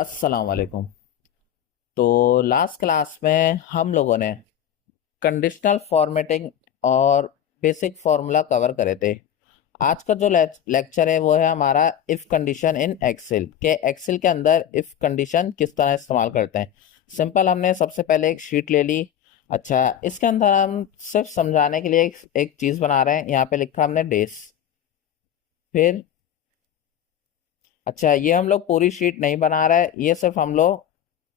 अस्सलाम वालेकुम। तो लास्ट क्लास में हम लोगों ने कंडीशनल फॉर्मेटिंग और बेसिक फार्मूला कवर करे थे। आज का जो लेक्चर है वो है हमारा इफ कंडीशन इन एक्सेल के एक्सेल के अंदर इफ कंडीशन किस तरह इस्तेमाल करते हैं। सिंपल, हमने सबसे पहले एक शीट ले ली। अच्छा, इसके अंदर हम सिर्फ समझाने के लिए एक चीज़ बना रहे हैं। यहाँ पे लिखा हमने डेज। फिर अच्छा, ये हम लोग पूरी शीट नहीं बना रहे हैं, ये सिर्फ हम लोग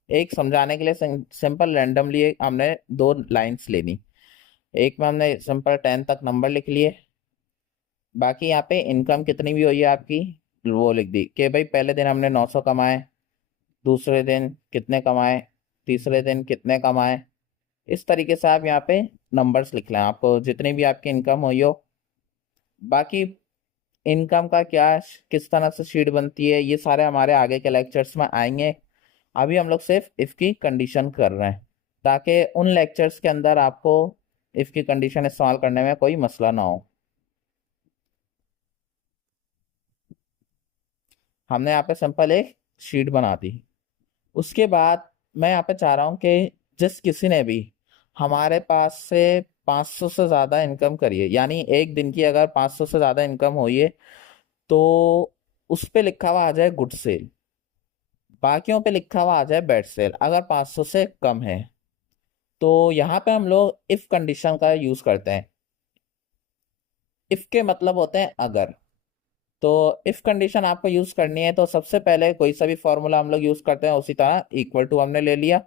एक समझाने के लिए सिंपल रैंडमली हमने दो लाइंस लेनी। एक में हमने सिंपल 10 तक नंबर लिख लिए। बाकी यहाँ पे इनकम कितनी भी हुई है आपकी वो लिख दी कि भाई पहले दिन हमने 900 कमाए, दूसरे दिन कितने कमाए, तीसरे दिन कितने कमाए। इस तरीके से आप यहाँ पे नंबर्स लिख लें, आपको जितनी भी आपकी इनकम हुई हो। बाकी इनकम का क्या, किस तरह से शीट बनती है, ये सारे हमारे आगे के लेक्चर्स में आएंगे। अभी हम लोग सिर्फ इफ की कंडीशन कर रहे हैं ताकि उन लेक्चर्स के अंदर आपको इफ की कंडीशन इस्तेमाल करने में कोई मसला ना हो। हमने यहाँ पे सिंपल एक शीट बना दी। उसके बाद मैं यहाँ पे चाह रहा हूँ कि जिस किसी ने भी हमारे पास से 500 से ज़्यादा इनकम करिए, यानी एक दिन की अगर 500 से ज़्यादा इनकम हुई है तो उस पे लिखा हुआ आ जाए गुड सेल, बाकियों पे लिखा हुआ आ जाए बैड सेल अगर 500 से कम है। तो यहाँ पे हम लोग इफ कंडीशन का यूज करते हैं। इफ के मतलब होते हैं अगर। तो इफ कंडीशन आपको यूज करनी है तो सबसे पहले कोई सा भी फॉर्मूला हम लोग यूज करते हैं उसी तरह इक्वल टू हमने ले लिया।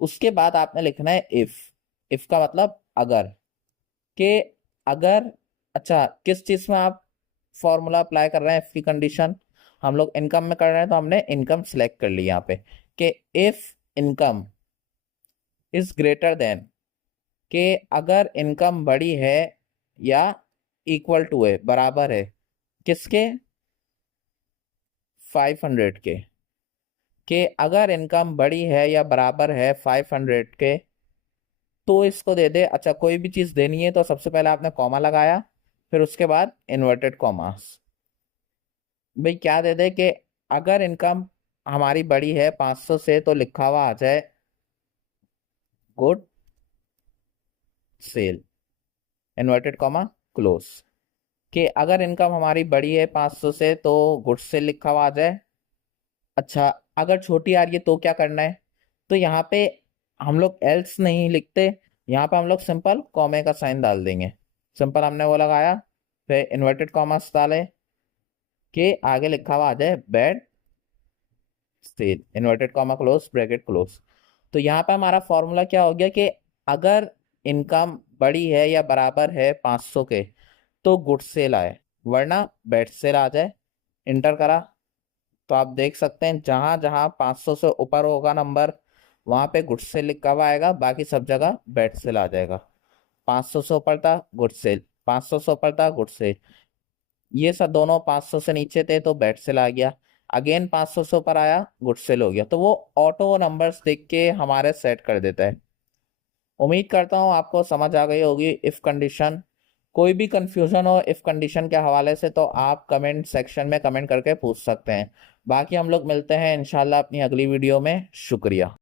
उसके बाद आपने लिखना है इफ। इफ का मतलब अगर, के अगर। अच्छा, किस चीज में आप फॉर्मूला अप्लाई कर रहे हैं इफ की कंडीशन? हम लोग इनकम में कर रहे हैं तो हमने इनकम सेलेक्ट कर ली यहाँ पे कि if income is greater than, कि अगर इनकम बड़ी है या इक्वल टू है, बराबर है किसके? 500 के। कि अगर इनकम बड़ी है या बराबर है 500 के तो इसको दे दे। अच्छा, कोई भी चीज देनी है तो सबसे पहले आपने कॉमा लगाया, फिर उसके बाद इन्वर्टेड कॉमास। भाई क्या दे दे कि अगर इनकम हमारी बड़ी है 500 से तो लिखा हुआ आ जाए good sale, inverted comma close. कि अगर इनकम हमारी बड़ी है 500 से तो गुड सेल लिखा हुआ आ जाए। अच्छा, अगर छोटी आ रही है तो क्या करना है? तो यहाँ पे हम लोग एल्स नहीं लिखते, यहाँ पे हम लोग सिंपल कॉमे का साइन डाल देंगे। सिंपल हमने वो लगाया, फिर इन्वर्टेड कॉमास डाले कि आगे लिखा हुआ आ जाए bad sale, inverted comma close bracket close. तो यहाँ पे हमारा फॉर्मूला क्या हो गया कि अगर इनकम बड़ी है या बराबर है 500 के तो गुड सेल आए, वरना बैड सेल आ जाए। इंटर करा तो आप देख सकते हैं जहां जहां 500 से ऊपर होगा नंबर वहां पे गुड सेल लिखा हुआ आएगा, बाकी सब जगह बैड सेल आ जाएगा। 500 से ऊपर था गुड सेल, 500 से ऊपर था गुड सेल, ये सब दोनों 500 से नीचे थे तो बैड सेल आ गया। अगेन 500 से ऊपर आया गुड सेल हो गया। तो वो ऑटो नंबर्स देख के हमारे सेट कर देता है। उम्मीद करता हूँ आपको समझ आ गई होगी इफ कंडीशन। कोई भी कंफ्यूजन हो इफ कंडीशन के हवाले से तो आप कमेंट सेक्शन में कमेंट करके पूछ सकते हैं। बाकी हम लोग मिलते हैं इंशाल्लाह अपनी अगली वीडियो में। शुक्रिया।